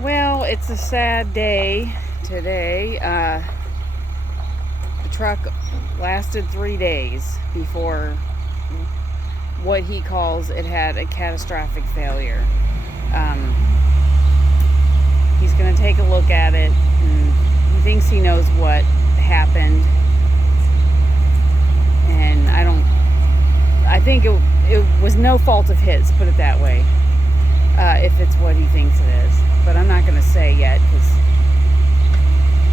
Well, it's a sad day today. The truck lasted 3 days before what he calls it had a catastrophic failure. Um, he's going to take a look at it, and he thinks he knows what happened. And I think it was no fault of his, put it that way, if it's what he thinks it is. But I'm not going to say yet because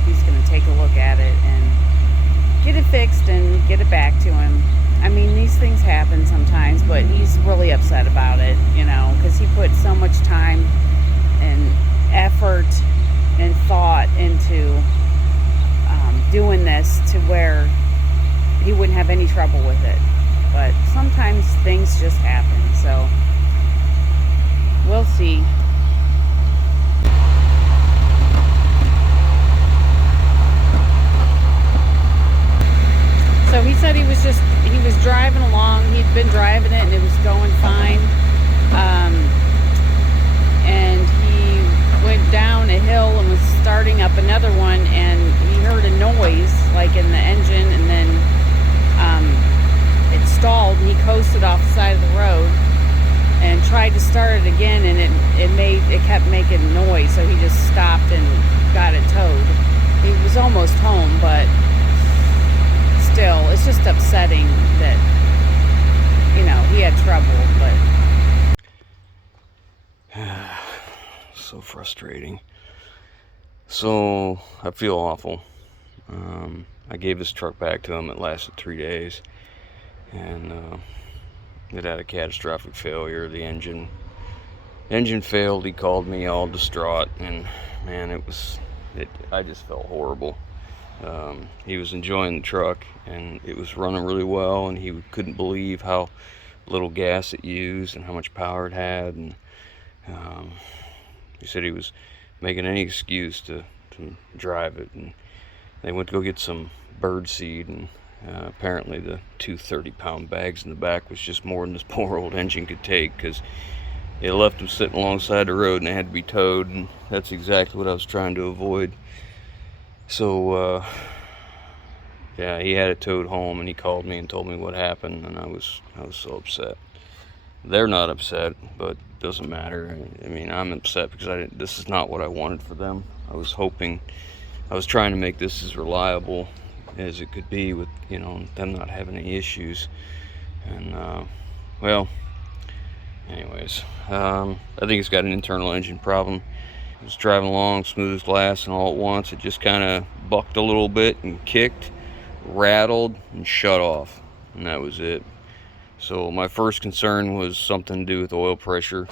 he's going to take a look at it and get it fixed and get it back to him. I mean, these things happen sometimes, but he's really upset about it, because he put so much time and effort and thought into doing this to where he wouldn't have any trouble with it. But sometimes things just happen, so we'll see. So he said he was driving along. He'd been driving it and it was going fine. And he went down a hill and was starting up another one, and he heard a noise like in the engine, and then it stalled, and he coasted off the side of the road and tried to start it again, and it kept making noise, so he just stopped and got it towed. He was almost home, but still, it's just upsetting that he had trouble. But so frustrating. So I feel awful. I gave this truck back to him. It lasted 3 days, and it had a catastrophic failure. The engine failed. He called me all distraught, and man, I just felt horrible. He was enjoying the truck, and it was running really well, and he couldn't believe how little gas it used and how much power it had. And he said he was making any excuse to drive it. And they went to go get some bird seed, and apparently the two 30-pound bags in the back was just more than this poor old engine could take, because it left him sitting alongside the road and it had to be towed, and that's exactly what I was trying to avoid. So yeah, he had it towed home, and he called me and told me what happened, and I was so upset. They're not upset, but it doesn't matter. I mean, I'm upset because this is not what I wanted for them. I was trying to make this as reliable as it could be with, them not having any issues. And well, anyways, I think it's got an internal engine problem. I was driving along smooth as glass, and all at once it just kind of bucked a little bit and kicked, rattled, and shut off, and that was it. So my first concern was something to do with oil pressure,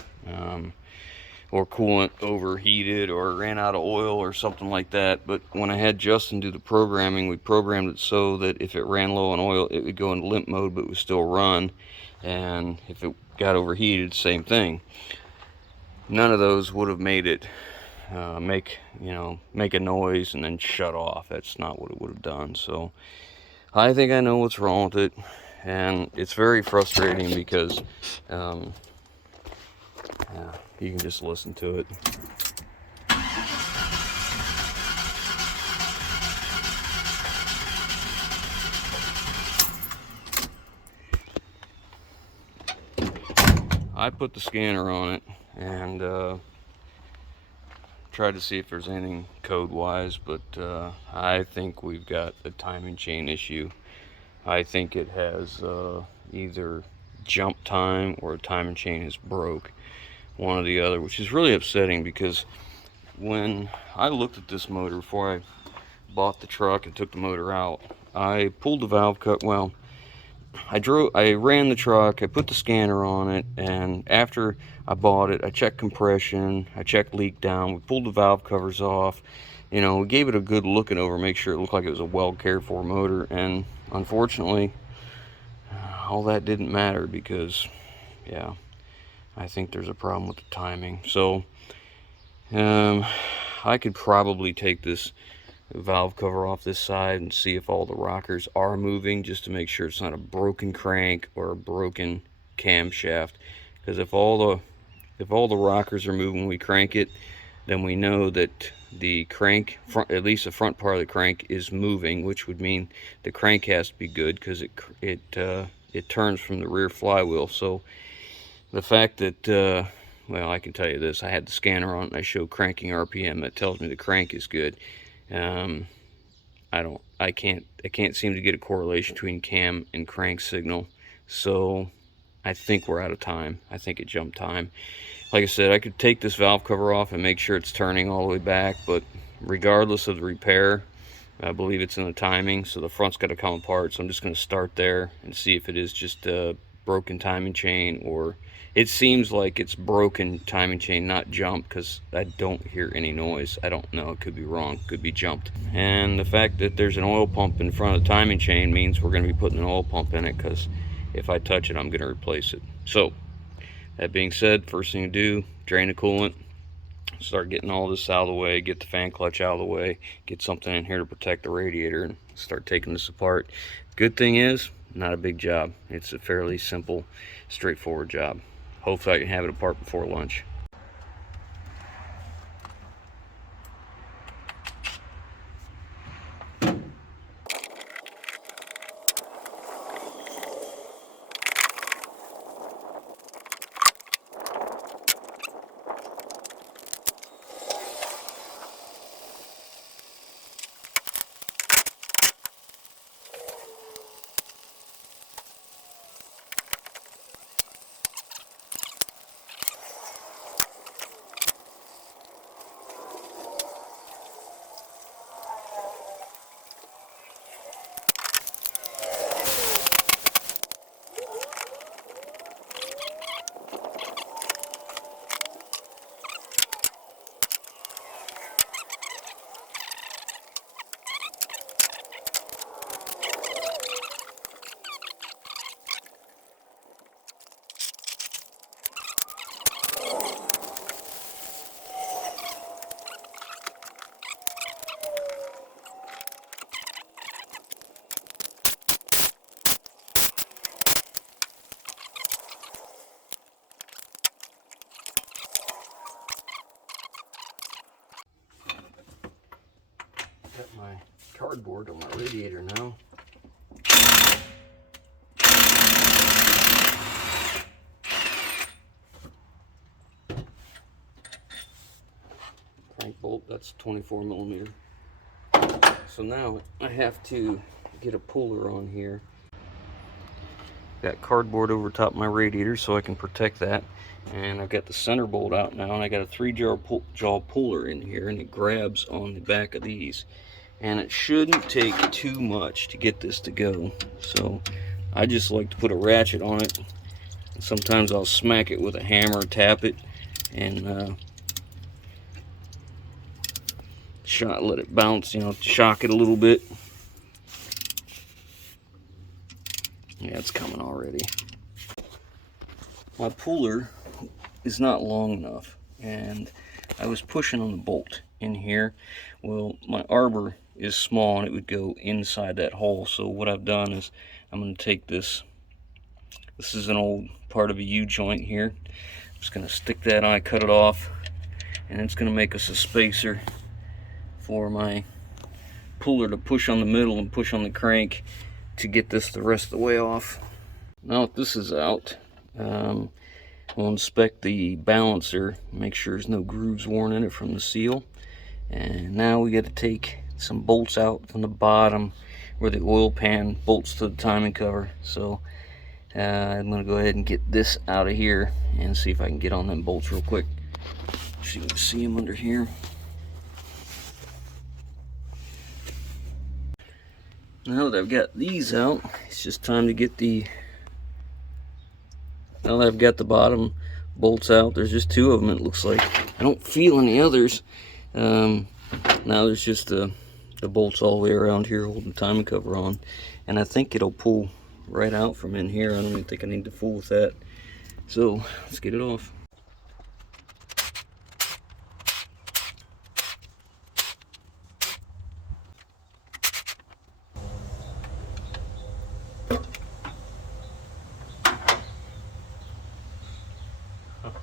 or coolant overheated or ran out of oil or something like that. But when I had Justin do the programming, we programmed it so that if it ran low on oil, it would go into limp mode but would still run, and if it got overheated, same thing. None of those would have made it make a noise and then shut off. That's not what it would have done. So I think I know what's wrong with it, and it's very frustrating because you can just listen to it. I put the scanner on it and tried to see if there's anything code-wise, but I think we've got a timing chain issue. I think it has either jump time or a timing chain has broke, one or the other, which is really upsetting because when I looked at this motor before I bought the truck and took the motor out, I pulled the valve cut. Well, I ran the truck, I put the scanner on it, and after I bought it, I checked compression, I checked leak down, we pulled the valve covers off, we gave it a good looking over, make sure it looked like it was a well cared for motor, and unfortunately, all that didn't matter because, yeah, I think there's a problem with the timing. So, I could probably take this valve cover off this side and see if all the rockers are moving, just to make sure it's not a broken crank or a broken camshaft, because if all the rockers are moving when we crank it, then we know that the crank, at least the front part of the crank, is moving, which would mean the crank has to be good because it turns from the rear flywheel. So the fact that well, I can tell you this: I had the scanner on and I showed cranking RPM. That tells me the crank is good. I can't seem to get a correlation between cam and crank signal. So I think we're out of time. I think it jumped time. Like I said, I could take this valve cover off and make sure it's turning all the way back, but regardless of the repair, I believe it's in the timing, so the front's got to come apart. So I'm just going to start there and see if it is just a broken timing chain, or it seems like it's broken timing chain, not jumped, because I don't hear any noise. I don't know, it could be wrong, could be jumped. And the fact that there's an oil pump in front of the timing chain means we're going to be putting an oil pump in it, because if I touch it, I'm going to replace it. So that being said, first thing to do, drain the coolant, start getting all this out of the way, get the fan clutch out of the way, get something in here to protect the radiator, and start taking this apart. Good thing is, not a big job. It's a fairly simple, straightforward job. Hopefully I can have it apart before lunch. Got my cardboard on my radiator now. Crank bolt, that's 24 millimeter. So now I have to get a puller on here. Got cardboard over top my radiator so I can protect that. And I've got the center bolt out now, and I got a 3-jaw puller in here, and it grabs on the back of these. And it shouldn't take too much to get this to go. So I just like to put a ratchet on it. And sometimes I'll smack it with a hammer, tap it, and let it bounce, you know, shock it a little bit. Yeah, it's coming already. My puller is not long enough, and I was pushing on the bolt in here. Well, my arbor is small and it would go inside that hole. So what I've done is I'm going to take this. This is an old part of a U-joint here. I'm just going to stick that on, cut it off, and it's going to make us a spacer for my puller to push on the middle and push on the crank to get this the rest of the way off. Now that this is out, we'll inspect the balancer, make sure there's no grooves worn in it from the seal. And now we got to take some bolts out from the bottom where the oil pan bolts to the timing cover. So I'm going to go ahead and get this out of here and see if I can get on them bolts real quick. So you can see them under here. Now that I've got these out, it's just time to get now that I've got the bottom bolts out, there's just 2 of them it looks like. I don't feel any others. Now there's just the bolts all the way around here holding the timing cover on. And I think it'll pull right out from in here. I don't even think I need to fool with that. So let's get it off.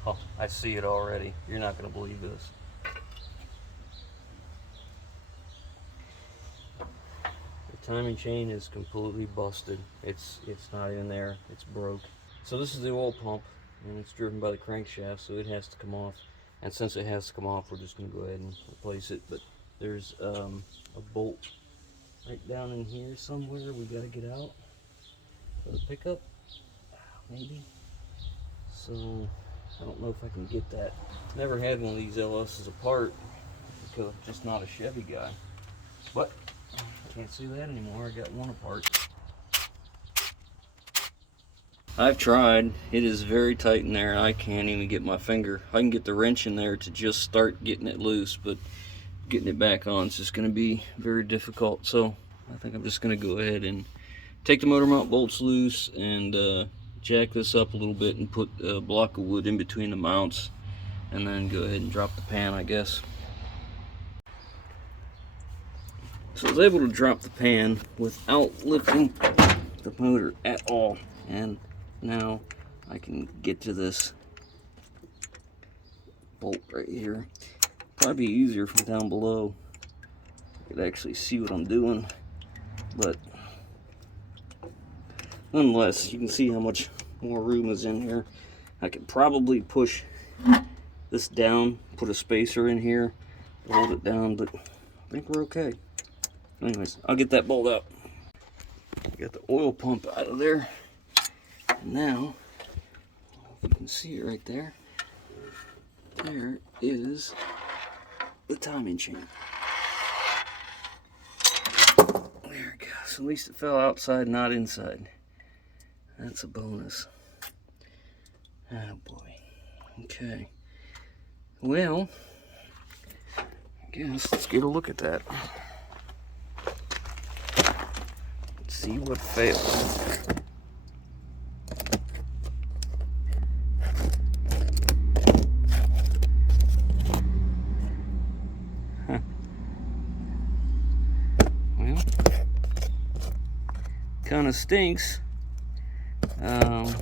Oh, I see it already. You're not going to believe this. timing chain is completely busted. It's not in there. It's broke. So this is the oil pump, and it's driven by the crankshaft, so it has to come off. And since it has to come off, we're just gonna go ahead and replace it. But there's a bolt right down in here somewhere. We gotta get out for the pickup, maybe. So I don't know if I can get that. Never had one of these LS's apart because I'm just not a Chevy guy. But I can't see that anymore. I got one apart. I've tried. It is very tight in there. I can't even get my finger. I can get the wrench in there to just start getting it loose, but getting it back on is just going to be very difficult. So I think I'm just going to go ahead and take the motor mount bolts loose and jack this up a little bit and put a block of wood in between the mounts, and then go ahead and drop the pan, I guess. So I was able to drop the pan without lifting the motor at all, and now I can get to this bolt right here. Probably be easier from down below. I could actually see what I'm doing, but nonetheless, you can see how much more room is in here. I could probably push this down, put a spacer in here, hold it down, but I think we're okay. Anyways, I'll get that bolt out. Got the oil pump out of there. Now, if you can see it right there, there is the timing chain. There it goes. At least it fell outside, not inside. That's a bonus. Oh boy. Okay. Well, I guess let's get a look at that. Let's see what failed. Well, kind of stinks. Well,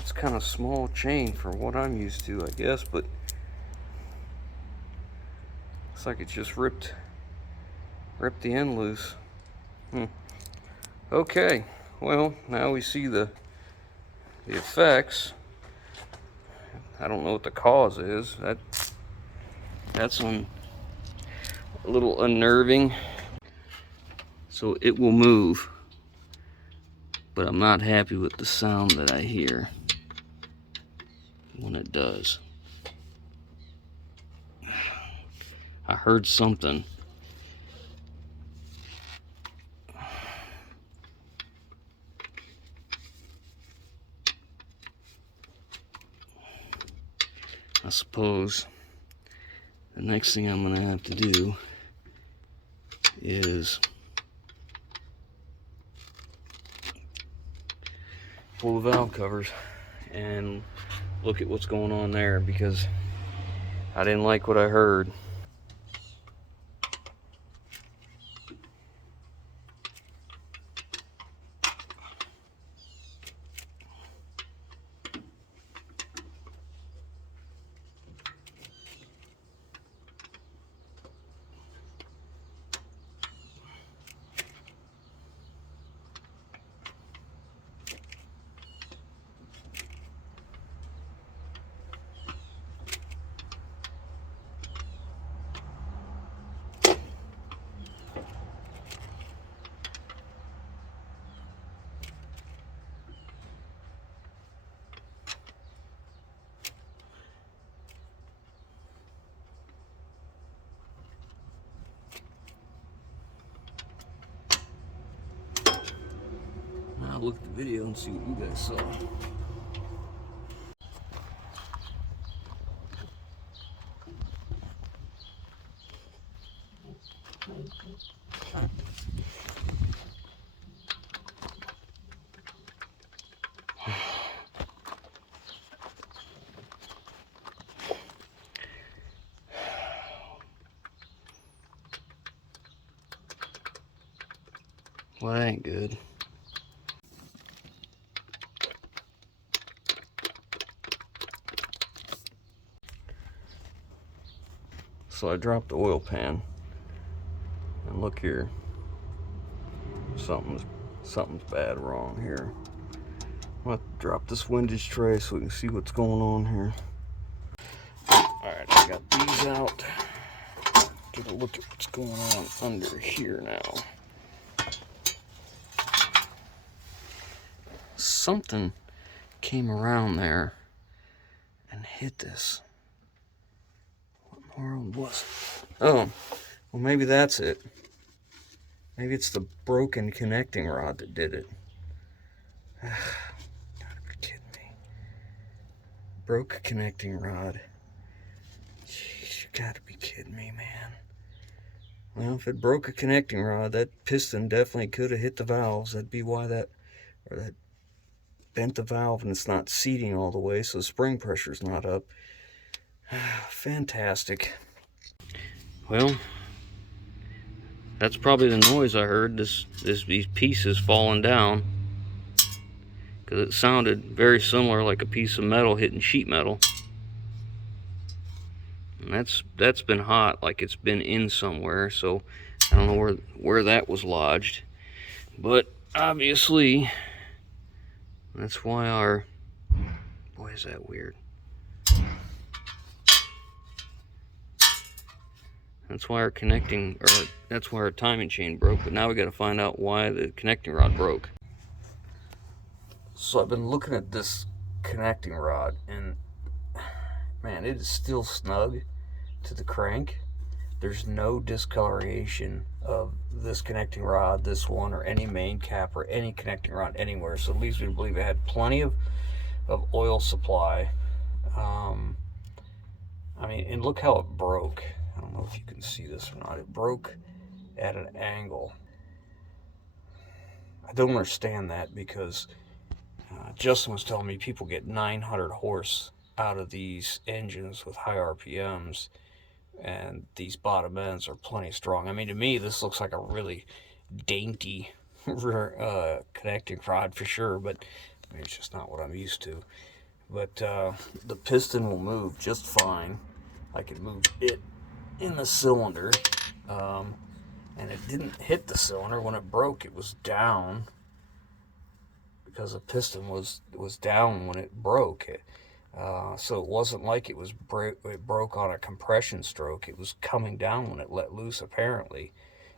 it's kind of small chain for what I'm used to, I guess, but looks like it just ripped the end loose. Okay, well, now we see the effects. I don't know what the cause is. That's a little unnerving. So it will move, but I'm not happy with the sound that I hear when it does. I heard something. I suppose the next thing I'm gonna have to do is pull the valve covers and look at what's going on there, because I didn't like what I heard. I'll look at the video and see what you guys saw. Well, that ain't good. So I dropped the oil pan, And look here. Something's bad wrong here. I'll have to drop this windage tray so we can see what's going on here. Alright, I got these out. Take a look at what's going on under here now. Something came around there and hit this. What in the world was it? Oh, well, maybe that's it. Maybe it's the broken connecting rod that did it. Gotta be kidding me. Broke connecting rod. Jeez, you gotta be kidding me, man. Well, if it broke a connecting rod, that piston definitely could have hit the valves. That'd be why that bent the valve and it's not seating all the way, so the spring pressure's not up. Fantastic. Well, that's probably the noise I heard. These pieces falling down, because it sounded very similar like a piece of metal hitting sheet metal. And that's been hot, like it's been in somewhere. So I don't know where that was lodged, but obviously that's why our, boy, is that weird. That's why our that's why our timing chain broke. But now we got to find out why the connecting rod broke. So I've been looking at this connecting rod, and man, it is still snug to the crank. There's no discoloration of this connecting rod, this one, or any main cap, or any connecting rod anywhere. So it leads me to believe it had plenty of oil supply. I mean, and look how it broke. I don't know if you can see this or not. It broke at an angle. I don't understand that, because Justin was telling me people get 900 horse out of these engines with high RPMs, and these bottom ends are plenty strong. I mean, to me, this looks like a really dainty connecting rod for sure, but I mean, it's just not what I'm used to. But the piston will move just fine. I could move it in the cylinder, and it didn't hit the cylinder. When it broke, it was down, because the piston was down when it broke. So it wasn't like it broke on a compression stroke. It was coming down when it let loose, apparently,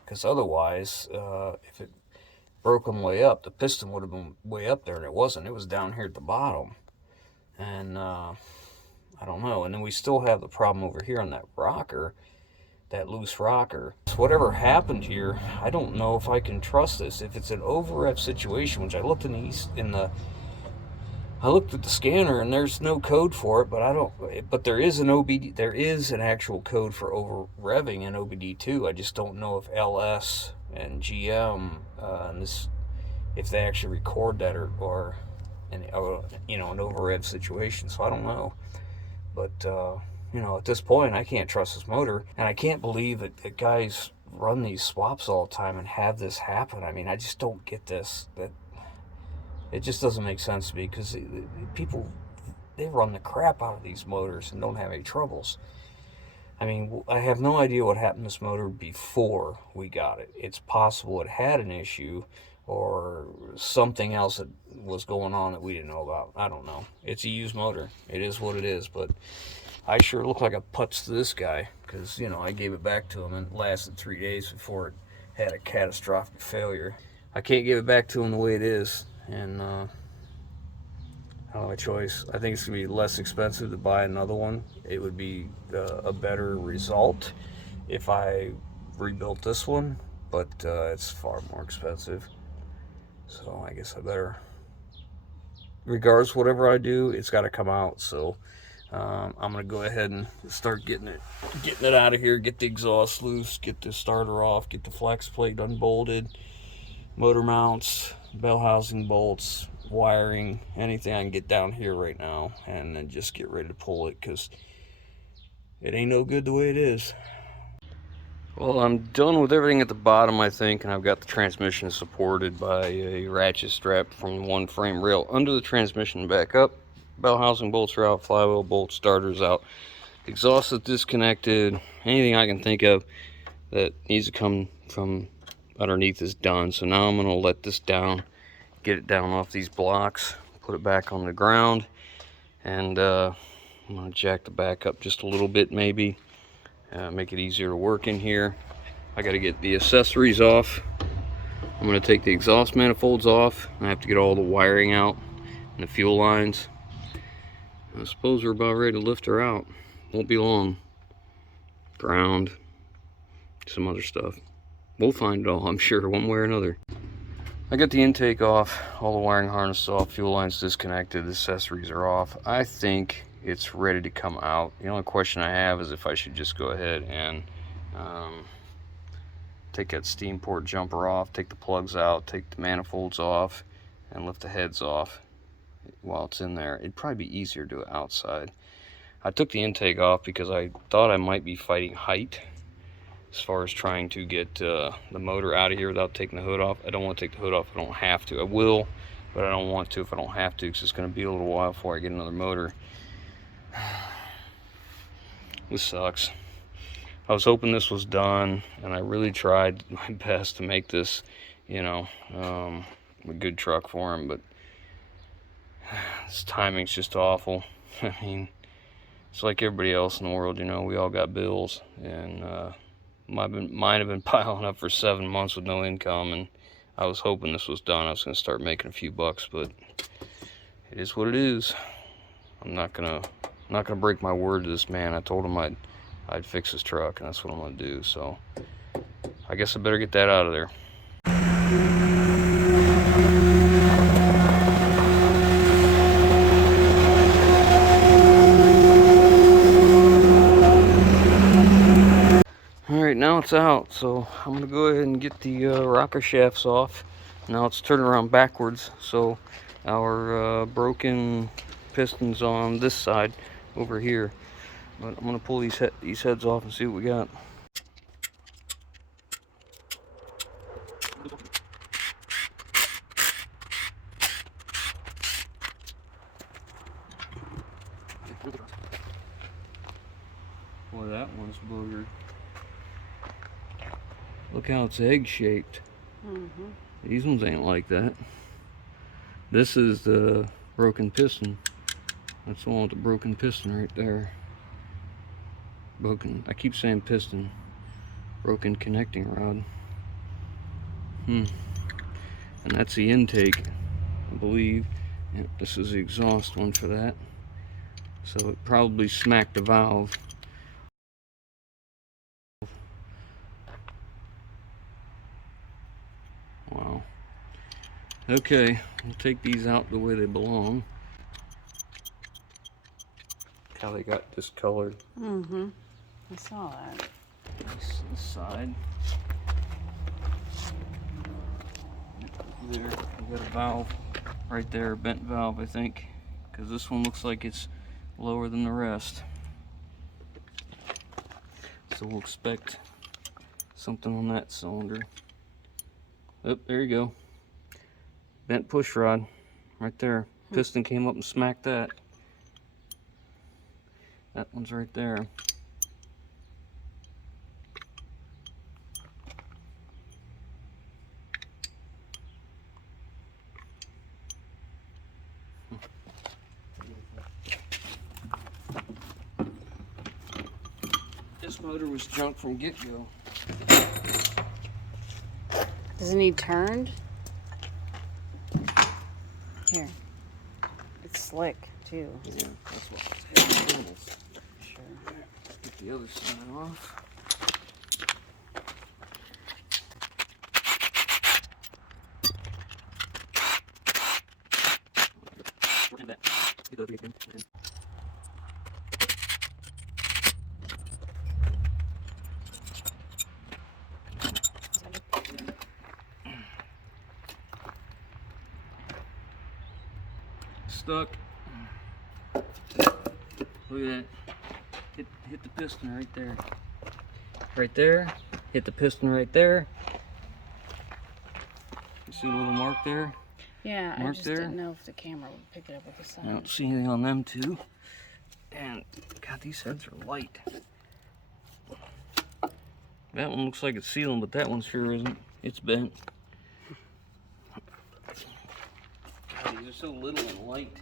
because otherwise, if it broke on the way up, the piston would have been way up there, and it wasn't. It was down here at the bottom. And I don't know. And then we still have the problem over here on that rocker, that loose rocker. So whatever happened here, I don't know if I can trust this. If it's an over-rev situation, which I looked I looked at the scanner and there's no code for it, but there is an actual code for over revving in OBD2. I just don't know if LS and GM if they actually record that or an over rev situation. So I don't know, but at this point I can't trust this motor, and I can't believe that guys run these swaps all the time and have this happen. I mean, I just don't get this. That it just doesn't make sense to me, because people, they run the crap out of these motors and don't have any troubles. I mean, I have no idea what happened to this motor before we got it. It's possible it had an issue or something else that was going on that we didn't know about. I don't know. It's a used motor. It is what it is, but I sure look like a putz to this guy, because, I gave it back to him and it lasted 3 days before it had a catastrophic failure. I can't give it back to him the way it is. And I don't have a choice. I think it's going to be less expensive to buy another one. It would be a better result if I rebuilt this one, but it's far more expensive. So I guess I better, regardless, whatever I do, it's got to come out. So I'm going to go ahead and start getting it out of here, get the exhaust loose, get the starter off, get the flex plate unbolted, motor mounts, bell housing bolts, wiring, anything I can get down here right now, and then just get ready to pull it, because it ain't no good the way it is. Well, I'm done with everything at the bottom, I think, and I've got the transmission supported by a ratchet strap from one frame rail under the transmission back up. Bell housing bolts are out, flywheel bolts, starters out, exhaust is disconnected, anything I can think of that needs to come from underneath is done. So now I'm going to let this down, get it down off these blocks, put it back on the ground, and I'm going to jack the back up just a little bit maybe, make it easier to work in here. I got to get the accessories off. I'm going to take the exhaust manifolds off. I have to get all the wiring out and the fuel lines. I suppose we're about ready to lift her out. Won't be long. Ground, some other stuff. We'll find it all, I'm sure, one way or another. I got the intake off, all the wiring harness off, fuel lines disconnected, the accessories are off. I think it's ready to come out. The only question I have is if I should just go ahead and take that steam port jumper off, take the plugs out, take the manifolds off, and lift the heads off while it's in there. It'd probably be easier to do it outside. I took the intake off because I thought I might be fighting height as far as trying to get the motor out of here without taking the hood off. I don't want to take the hood off if I don't have to. I will, but I don't want to if I don't have to, because it's going to be a little while before I get another motor. This sucks. I was hoping this was done, and I really tried my best to make this, you know, a good truck for him, but this timing's just awful. I mean, it's like everybody else in the world, you know, we all got bills, and mine have been piling up for 7 months with no income, and I was hoping this was done. I was going to start making a few bucks, but it is what it is. I'm not gonna break my word to this man. I told him I'd fix his truck, and that's what I'm gonna do. So I guess I better get that out of there. All right, now it's out, so I'm gonna go ahead and get the rocker shafts off. Now it's turning around backwards, so our broken pistons on this side over here. But I'm gonna pull these heads off and see what we got. Boy, that one's boogered. Look how it's egg-shaped. These ones ain't like that. This is the broken piston. That's the one with the broken piston right there. Broken, I keep saying piston. Broken connecting rod. And that's the intake, I believe. Yep, this is the exhaust one for that. So it probably smacked the valve. Wow. Okay, we'll take these out the way they belong. Look how they got discolored. I saw that. This side. There, we got a valve right there, a bent valve, I think, because this one looks like it's lower than the rest. So we'll expect something on that cylinder. Oh, there you go. Bent push rod right there. Piston came up and smacked that. That one's right there. This motor was junk from get-go. Does it need turned? Here. It's slick, too. Yeah, that's what it is. Sure. Get the other side off. Stuck. Look at that. Hit the piston right there. Right there. Hit the piston right there. You see a little mark there? Yeah, Mark I just there? didn't know if the camera would pick it up with the sun. I don't see anything on them too. And God, these heads are light. That one looks like it's sealing, but that one sure isn't. It's bent. God, these are so little and light.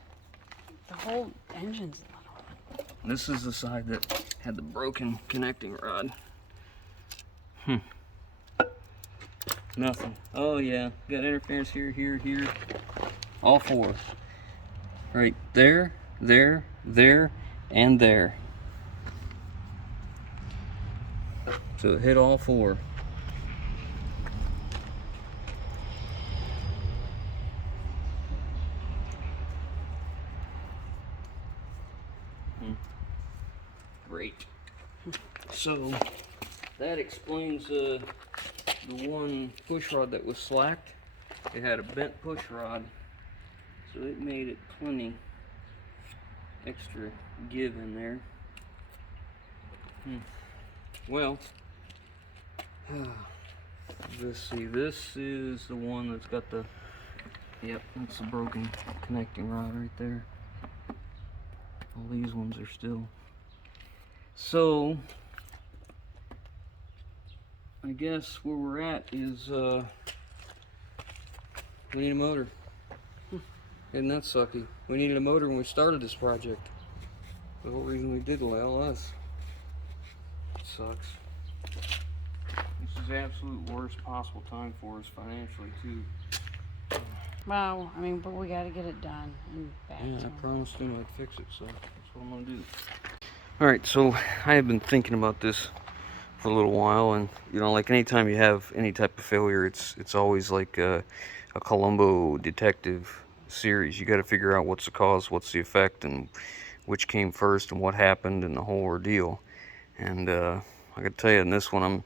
The whole engine's little. This is the side that had the broken connecting rod. Nothing. Oh yeah, got interference here, here, here. All four. Right there, there, there, and there. So it hit all four. Great. So that explains the one push rod that was slacked. It had a bent push rod, so it made it plenty extra give in there. Well, let's see, this is the one that's got the, yep, that's the broken connecting rod right there. All these ones are still. So I guess where we're at is we need a motor. Isn't that sucky? We needed a motor when we started this project. The whole reason we did LS. It sucks. This is the absolute worst possible time for us financially too. Well, I mean, but we got to get it done and back. Yeah, I promised him I'd fix it, so that's what I'm gonna do. All right, so I have been thinking about this for a little while, and you know, like anytime you have any type of failure, it's always like a Columbo detective series. You got to figure out what's the cause, what's the effect, and which came first, and what happened, and the whole ordeal. And I gotta tell you, in this one,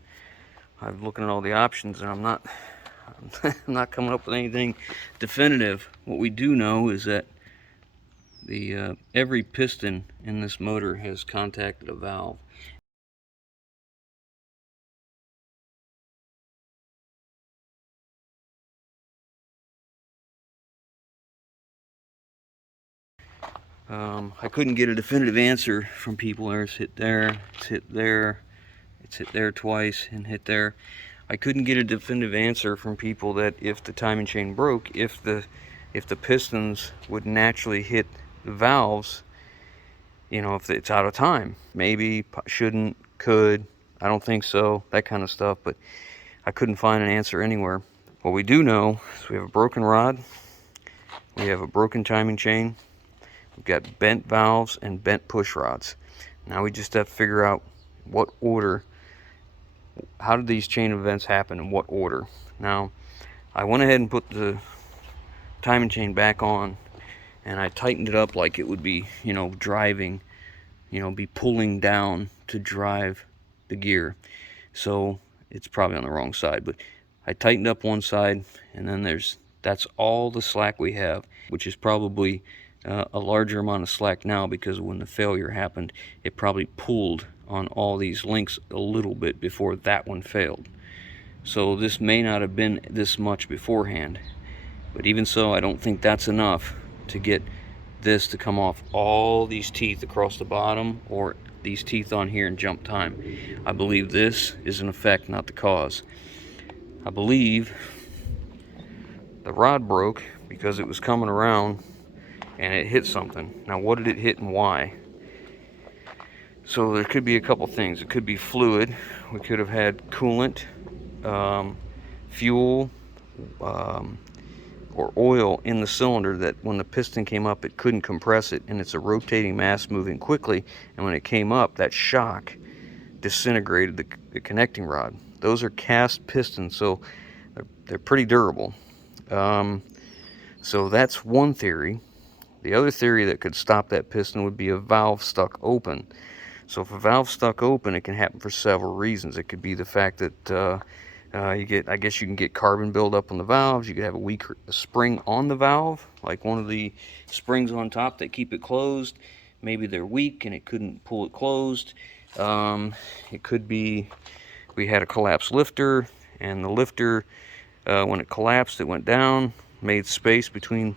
I'm looking at all the options, and I'm not coming up with anything definitive. What we do know is that the every piston in this motor has contacted a valve. I couldn't get a definitive answer from people. There's hit there, it's hit there, it's hit there twice, and hit there. I couldn't get a definitive answer from people that if the timing chain broke, if the pistons would naturally hit the valves, you know, if it's out of time. Maybe, shouldn't, could, I don't think so, that kind of stuff, but I couldn't find an answer anywhere. What we do know is we have a broken rod, we have a broken timing chain, we've got bent valves and bent push rods. Now we just have to figure out what order, how did these chain events happen, in what order. Now, I went ahead and put the timing chain back on, and I tightened it up like it would be, you know, driving, you know, be pulling down to drive the gear. So it's probably on the wrong side, but I tightened up one side, and then that's all the slack we have, which is probably a larger amount of slack now, because when the failure happened, it probably pulled on all these links a little bit before that one failed. So this may not have been this much beforehand, but even so, I don't think that's enough to get this to come off all these teeth across the bottom, or these teeth on here, and jump time. I believe this is an effect, not the cause. I believe the rod broke because it was coming around and it hit something. Now, what did it hit and why? So there could be a couple things. It could be fluid. We could have had coolant, fuel, or oil in the cylinder that when the piston came up, it couldn't compress it, and it's a rotating mass moving quickly, and when it came up, that shock disintegrated the connecting rod. Those are cast pistons, so they're pretty durable. So that's one theory. The other theory that could stop that piston would be a valve stuck open. So if a valve stuck open, it can happen for several reasons. It could be the fact that I guess you can get carbon buildup on the valves. You could have a weak spring on the valve, like one of the springs on top that keep it closed. Maybe they're weak and it couldn't pull it closed. It could be we had a collapsed lifter, and the lifter, when it collapsed, it went down, made space between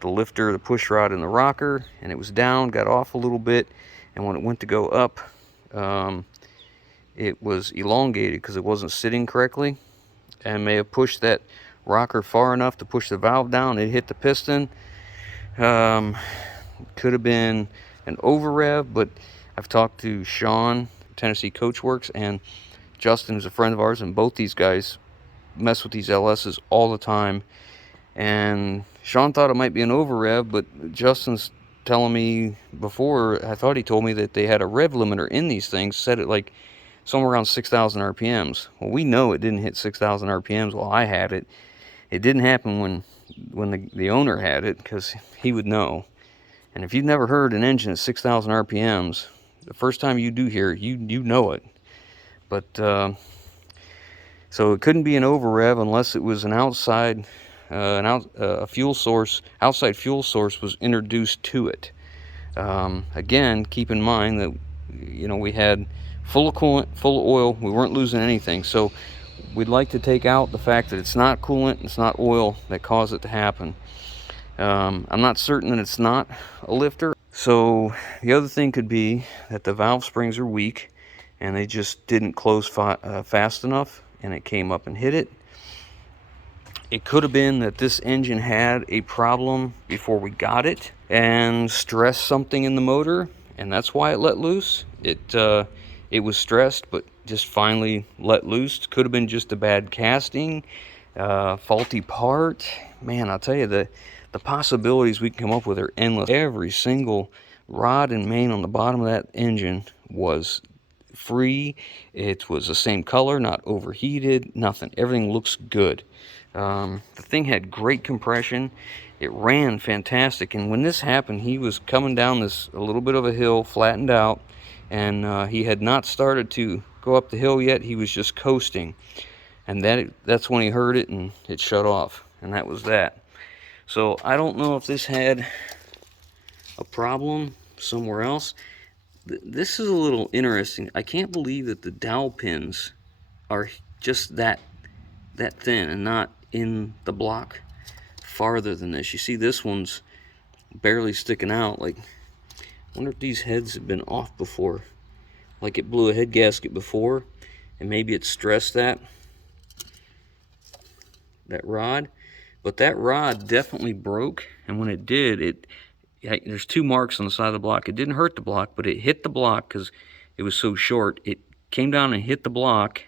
the lifter, the push rod, and the rocker, and it was down, got off a little bit, and when it went to go up, it was elongated because it wasn't sitting correctly, and may have pushed that rocker far enough to push the valve down. It hit the piston. Could have been an over rev, but I've talked to Sean, Tennessee Coachworks, and Justin, who's a friend of ours, and both these guys mess with these LSs all the time. And Sean thought it might be an over rev, but Justin's telling me before, I thought he told me that they had a rev limiter in these things, set it like somewhere around 6,000 RPMs. Well, we know it didn't hit 6,000 RPMs while I had it. It didn't happen when the owner had it, because he would know. And if you've never heard an engine at 6,000 RPMs, the first time you do hear it, you know it. But so it couldn't be an over rev unless it was an outside fuel source. Outside fuel source was introduced to it. Again, keep in mind that, you know, we had full of coolant, full of oil. We weren't losing anything. So we'd like to take out the fact that it's not coolant, it's not oil that caused it to happen. I'm not certain that it's not a lifter. So the other thing could be that the valve springs are weak and they just didn't close fast enough, and it came up and hit it. It could have been that this engine had a problem before we got it and stressed something in the motor, and that's why it let loose. It was stressed, but just finally let loose. Could have been just a bad casting, faulty part. Man, I'll tell you, the possibilities we can come up with are endless. Every single rod and main on the bottom of that engine was free. It was the same color, not overheated, nothing. Everything looks good. The thing had great compression. It ran fantastic. And when this happened, he was coming down a little bit of a hill, flattened out, and he had not started to go up the hill yet. He was just coasting. And that's when he heard it, and it shut off. And that was that. So I don't know if this had a problem somewhere else. This is a little interesting. I can't believe that the dowel pins are just that thin and not in the block farther than this. You see, this one's barely sticking out. Like, I wonder if these heads have been off before. Like it blew a head gasket before, and maybe it stressed that rod. But that rod definitely broke, and when it did, there's two marks on the side of the block. It didn't hurt the block, but it hit the block because it was so short. It came down and hit the block,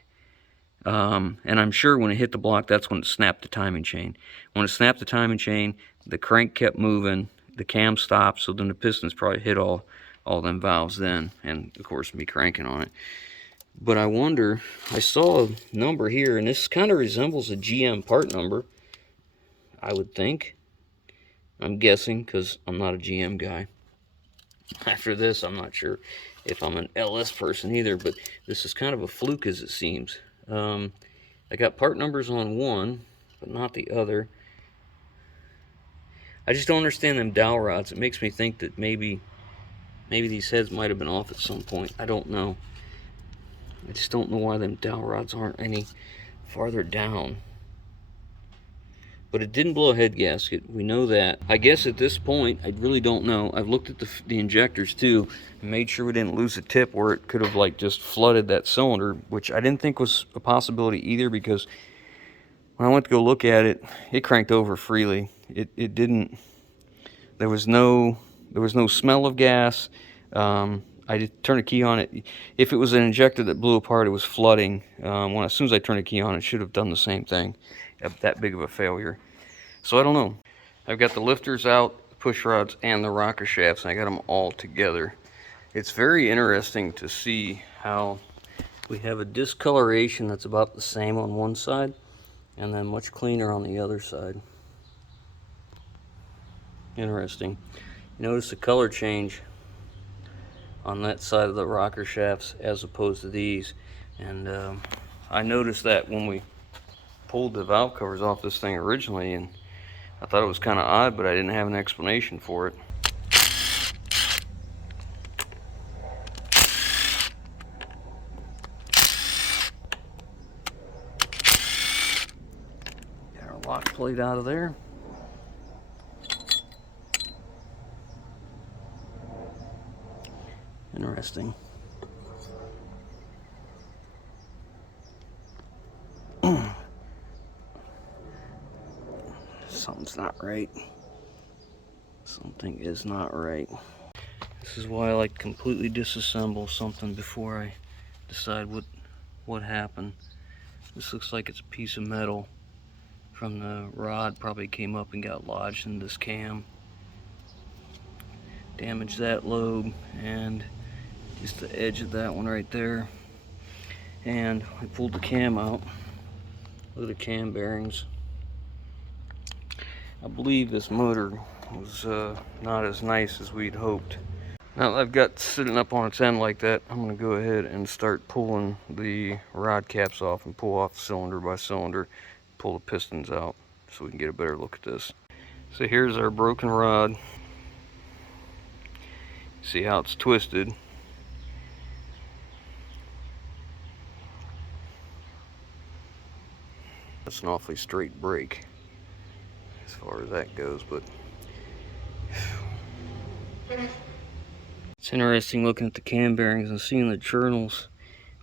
and I'm sure when it hit the block, that's when it snapped the timing chain. When it snapped the timing chain, the crank kept moving, the cam stopped, so then the pistons probably hit all them valves then, and of course me cranking on it. But I wonder, I saw a number here, and this kind of resembles a GM part number, I would think. I'm guessing, because I'm not a GM guy. After this, I'm not sure if I'm an LS person either, but this is kind of a fluke as it seems. I got part numbers on one, but not the other. I just don't understand them dowel rods. It makes me think that maybe these heads might have been off at some point. I don't know. I just don't know why them dowel rods aren't any farther down. But it didn't blow a head gasket. We know that. I guess at this point, I really don't know. I've looked at the injectors too and made sure we didn't lose a tip where it could have like just flooded that cylinder, which I didn't think was a possibility either, because when I went to go look at it, it cranked over freely. It didn't. There was no smell of gas. I did turn a key on it. If it was an injector that blew apart, it was flooding. As soon as I turned a key on, it should have done the same thing. That big of a failure. So I don't know. I've got the lifters out, the push rods, and the rocker shafts, and I got them all together. It's very interesting to see how we have a discoloration that's about the same on one side, and then much cleaner on the other side. Interesting. You notice the color change on that side of the rocker shafts as opposed to these, and I noticed that when we pulled the valve covers off this thing originally, and I thought it was kind of odd, but I didn't have an explanation for it. Got our lock plate out of there. Interesting. Something's not right. Something is not right. This is why I like to completely disassemble something before I decide what happened. This looks like it's a piece of metal from the rod, probably came up and got lodged in this cam. Damaged that lobe and just the edge of that one right there. And I pulled the cam out. Look at the cam bearings. I believe this motor was not as nice as we'd hoped. Now that I've got sitting up on its end like that, I'm going to go ahead and start pulling the rod caps off and pull off cylinder by cylinder, pull the pistons out so we can get a better look at this. So here's our broken rod. See how it's twisted. That's an awfully straight break as far as that goes, but it's interesting looking at the cam bearings and seeing the journals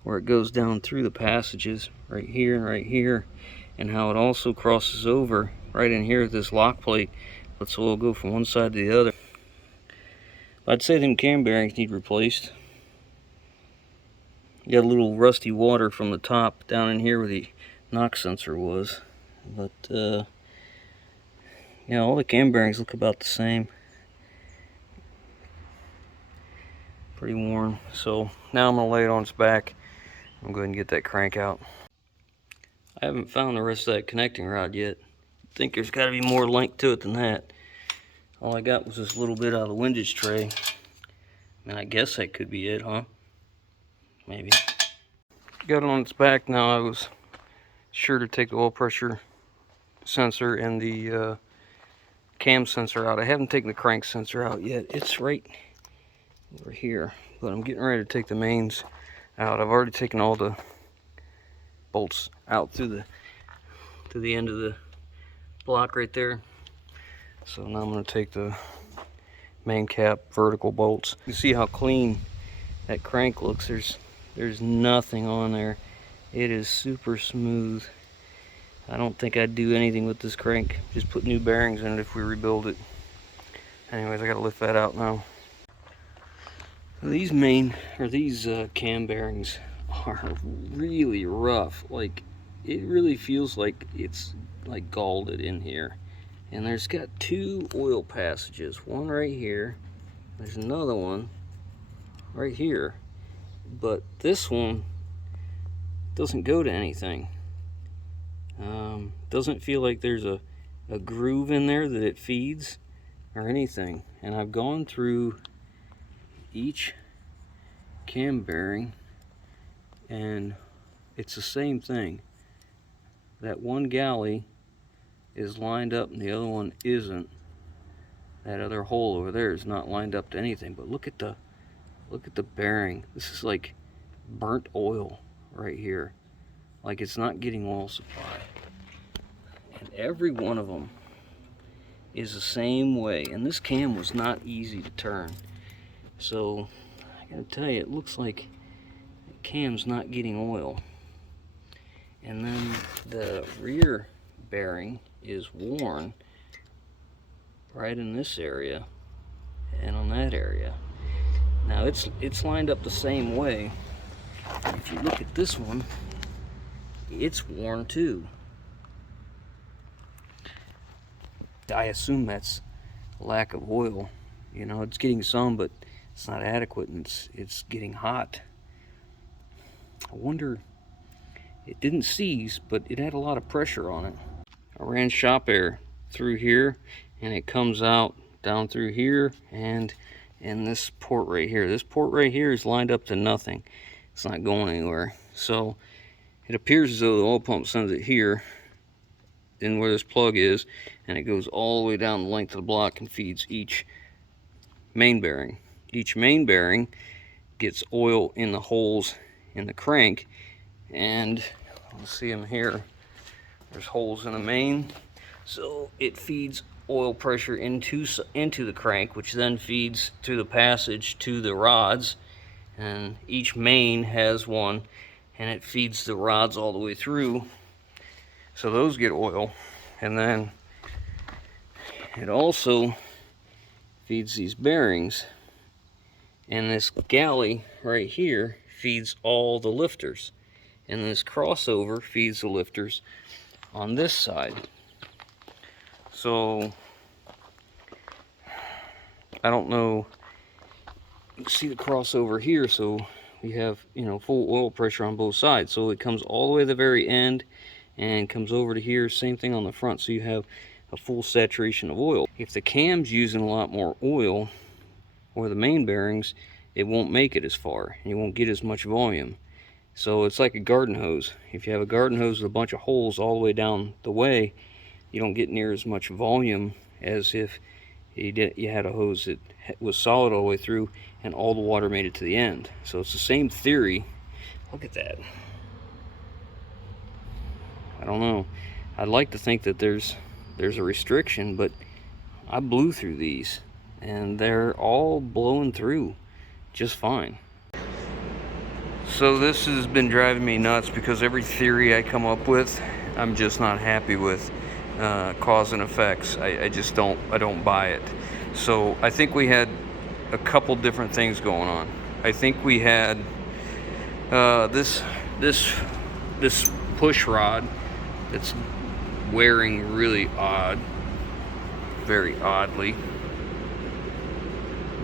where it goes down through the passages right here, and how it also crosses over right in here with this lock plate. Lets oil go from one side to the other. I'd say them cam bearings need replaced. You got a little rusty water from the top down in here where the knock sensor was, but yeah, all the cam bearings look about the same. Pretty worn. So now I'm gonna lay it on its back. I'm going to get that crank out. I haven't found the rest of that connecting rod yet. I think there's got to be more length to it than that. All I got was this little bit out of the windage tray. I mean, I guess that could be it, huh? Maybe. Got it on its back now. I was sure to take the oil pressure sensor and the cam sensor out. I haven't taken the crank sensor out yet. It's right over here, but I'm getting ready to take the mains out. I've already taken all the bolts out to the end of the block right there. So now I'm going to take the main cap vertical bolts. You see how clean that crank looks. There's nothing on there. It is super smooth. I don't think I'd do anything with this crank. Just put new bearings in it if we rebuild it. Anyways, I got to lift that out now. These cam bearings are really rough. Like, it really feels like it's like galled in here. And there's got two oil passages. One right here. There's another one right here. But this one doesn't go to anything. Doesn't feel like there's a groove in there that it feeds or anything. And I've gone through each cam bearing and it's the same thing. That one galley is lined up and the other one isn't. That other hole over there is not lined up to anything. But look at the bearing. This is like burnt oil right here. Like it's not getting oil supply. And every one of them is the same way. And this cam was not easy to turn. So I gotta tell you, it looks like the cam's not getting oil. And then the rear bearing is worn right in this area and on that area. Now it's lined up the same way. If you look at this one, it's worn too. I assume that's lack of oil. You know, it's getting some, but it's not adequate, and it's getting hot. I wonder, it didn't seize, but it had a lot of pressure on it. I ran shop air through here, and it comes out down through here, and this port right here. This port right here is lined up to nothing. It's not going anywhere. So it appears as though the oil pump sends it here, in where this plug is, and it goes all the way down the length of the block and feeds each main bearing. Each main bearing gets oil in the holes in the crank, and you'll see them here. There's holes in the main, so it feeds oil pressure into the crank, which then feeds through the passage to the rods, and each main has one, and it feeds the rods all the way through. So those get oil, and then it also feeds these bearings, and this galley right here feeds all the lifters, and this crossover feeds the lifters on this side. So I don't know, you can see the crossover here, so we have, you know, full oil pressure on both sides. So it comes all the way to the very end and comes over to here, same thing on the front, so you have a full saturation of oil. If the cam's using a lot more oil, or the main bearings, it won't make it as far, and you won't get as much volume. So it's like a garden hose. If you have a garden hose with a bunch of holes all the way down the way, you don't get near as much volume as if you had a hose that was solid all the way through and all the water made it to the end. So it's the same theory. Look at that. I don't know. I'd like to think that there's a restriction, but I blew through these and they're all blowing through just fine. So this has been driving me nuts because every theory I come up with, I'm just not happy with. Cause and effects. I just don't buy it. So I think we had a couple different things going on. I think we had this push rod that's wearing really odd, very oddly.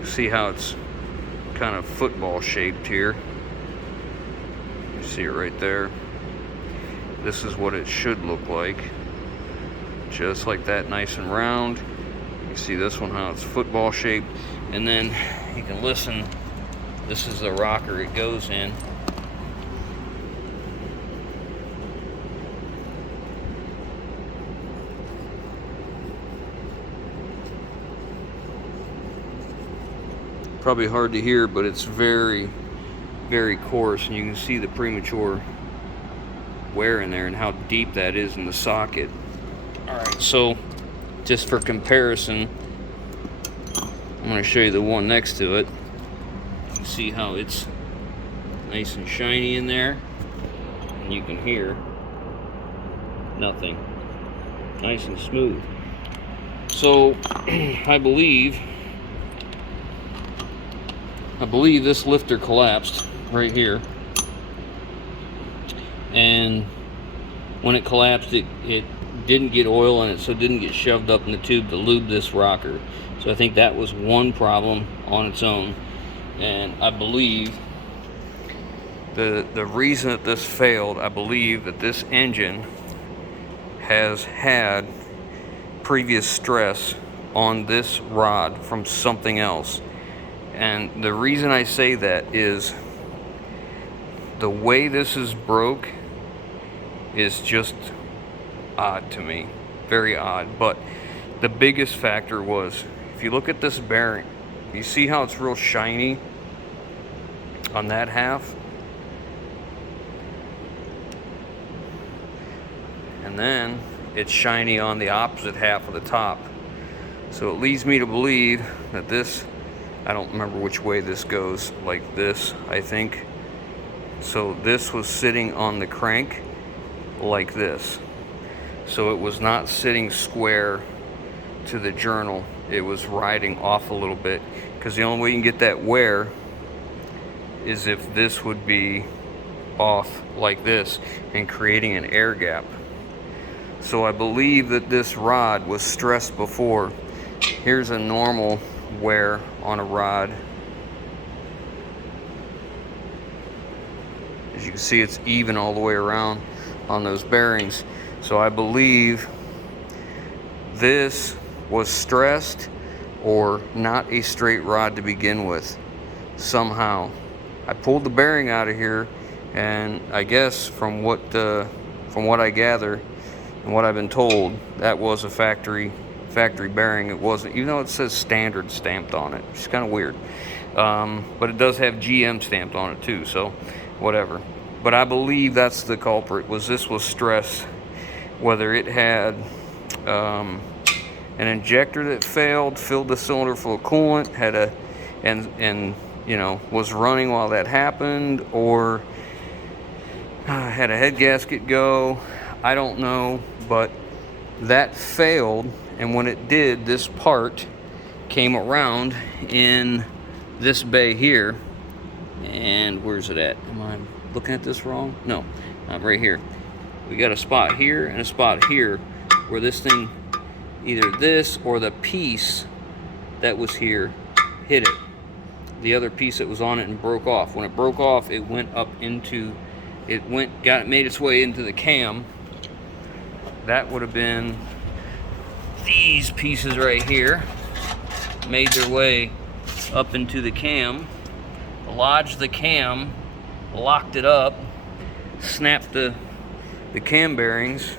See how it's kind of football shaped here. You see it right there. This is what it should look like. Just like that, nice and round. You see this one, how it's football shaped. And then you can listen, this is the rocker it goes in. Probably hard to hear, but it's very, very coarse, and you can see the premature wear in there and how deep that is in the socket. Alright, so just for comparison, I'm going to show you the one next to it. You can see how it's nice and shiny in there, and you can hear nothing. Nice and smooth. So I believe this lifter collapsed right here, and when it collapsed, it didn't get oil in it, so it didn't get shoved up in the tube to lube this rocker. So I think that was one problem on its own. And I believe the reason that this failed, I believe that this engine has had previous stress on this rod from something else. And the reason I say that is the way this is broke is just odd to me, very odd. But the biggest factor was, if you look at this bearing, you see how it's real shiny on that half, and then it's shiny on the opposite half of the top. So it leads me to believe that this, I don't remember which way this goes, like this, I think. So this was sitting on the crank like this. So it was not sitting square to the journal. It was riding off a little bit, because the only way you can get that wear is if this would be off like this and creating an air gap. So I believe that this rod was stressed before. Here's a normal wear on a rod. As you can see, it's even all the way around on those bearings. So I believe this was stressed or not a straight rod to begin with somehow. I pulled the bearing out of here, and I guess from what I gather and what I've been told, that was a factory bearing. It wasn't, even though it says standard stamped on it. It's kind of weird, but it does have GM stamped on it too, so whatever. But I believe that's the culprit. This was stress, whether it had an injector that failed, filled the cylinder full of coolant, had a and you know, was running while that happened, or had a head gasket go. I don't know, but that failed, and when it did, this part came around in this bay here. And where's it at? Am I looking at this wrong? No, I'm right here. We got a spot here and a spot here where this thing, either this or the piece that was here, hit it. The other piece that was on it and broke off. When it broke off, it went up into, made its way into the cam. That would have been these pieces right here. Made their way up into the cam, lodged the cam, locked it up, snapped the cam bearings,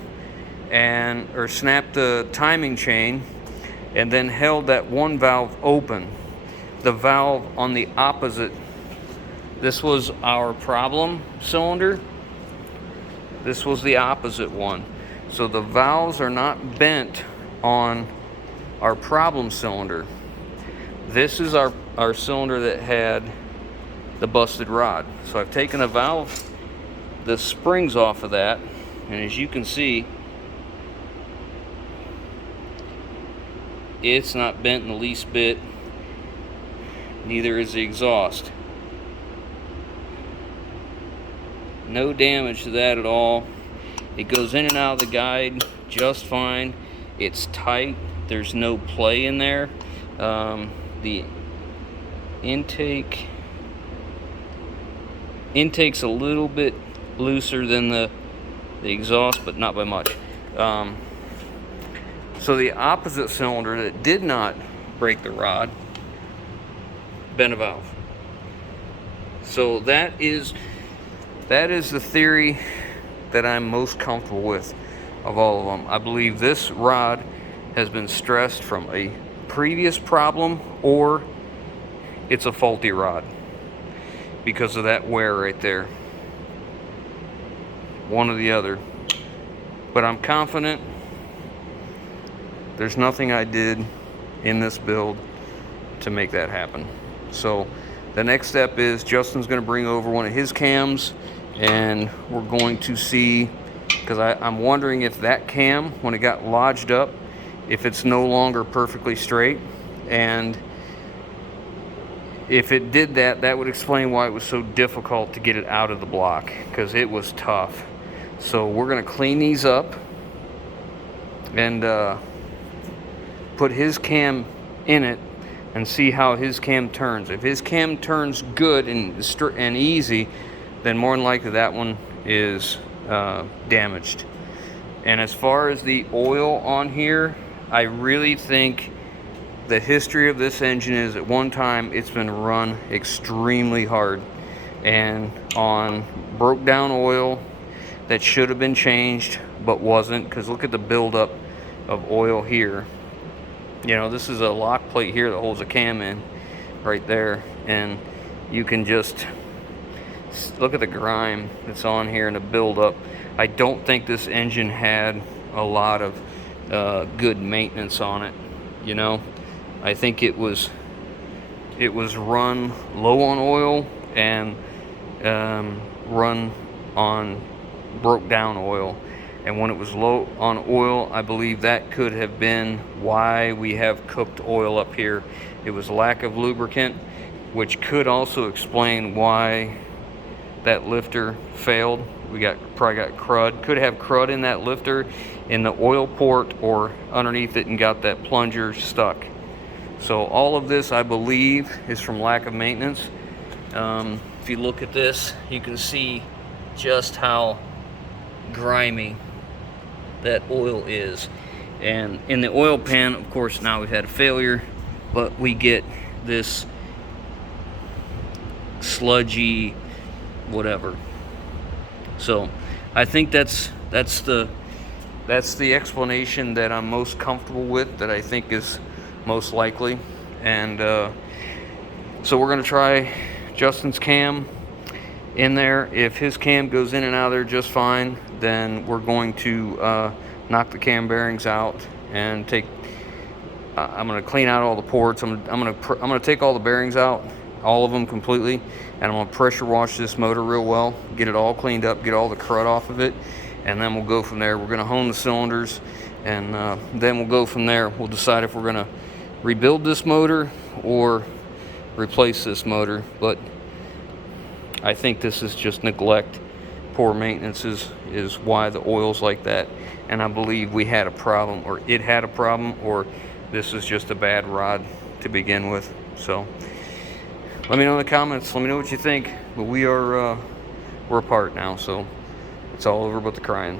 or snapped the timing chain, and then held that one valve open. The valve on the opposite, this was our problem cylinder, this was the opposite one. So the valves are not bent on our problem cylinder. This is our cylinder that had the busted rod. So I've taken a valve, the springs off of that, and as you can see, it's not bent in the least bit. Neither is the exhaust. No damage to that at all. It goes in and out of the guide just fine. It's tight. There's no play in there. The intake's a little bit looser than the exhaust, but not by much. So the opposite cylinder that did not break the rod bent a valve. So that is the theory that I'm most comfortable with of all of them. I believe this rod has been stressed from a previous problem, or it's a faulty rod because of that wear right there. One or the other. But I'm confident there's nothing I did in this build to make that happen. So the next step is Justin's going to bring over one of his cams, and we're going to see, because I'm wondering if that cam, when it got lodged up, if it's no longer perfectly straight, and if it did that, that would explain why it was so difficult to get it out of the block, because it was tough. So we're going to clean these up and put his cam in it and see how his cam turns. If his cam turns good and easy, then more than likely that one is damaged. And as far as the oil on here, I really think the history of this engine is at one time it's been run extremely hard, and on broke down oil that should have been changed but wasn't, because look at the buildup of oil here. You know, this is a lock plate here that holds a cam in right there, and you can just look at the grime that's on here and the buildup. I don't think this engine had a lot of good maintenance on it. You know, I think it was run low on oil and run on broke down oil. And when it was low on oil, I believe that could have been why we have cooked oil up here. It was lack of lubricant, which could also explain why that lifter failed. We probably got crud. Could have crud in that lifter, in the oil port, or underneath it, and got that plunger stuck. So all of this, I believe, is from lack of maintenance. If you look at this, you can see just how grimy that oil is. And in the oil pan, of course, now we've had a failure, but we get this sludgy whatever. So I think that's the explanation that I'm most comfortable with, that I think is most likely. And so we're going to try Justin's cam in there. If his cam goes in and out of there just fine, then we're going to knock the cam bearings out and I'm going to clean out all the ports. I'm going to take all the bearings out, all of them completely, and I'm going to pressure wash this motor real well, get it all cleaned up, get all the crud off of it, and then we'll go from there. We're going to hone the cylinders, and then we'll go from there. We'll decide if we're gonna rebuild this motor or replace this motor. But I think this is just neglect. Poor maintenance is why the oil's like that. And I believe we had a problem, or it had a problem, or this is just a bad rod to begin with. So let me know in the comments. Let me know what you think. But we're apart now, so it's all over but the crying.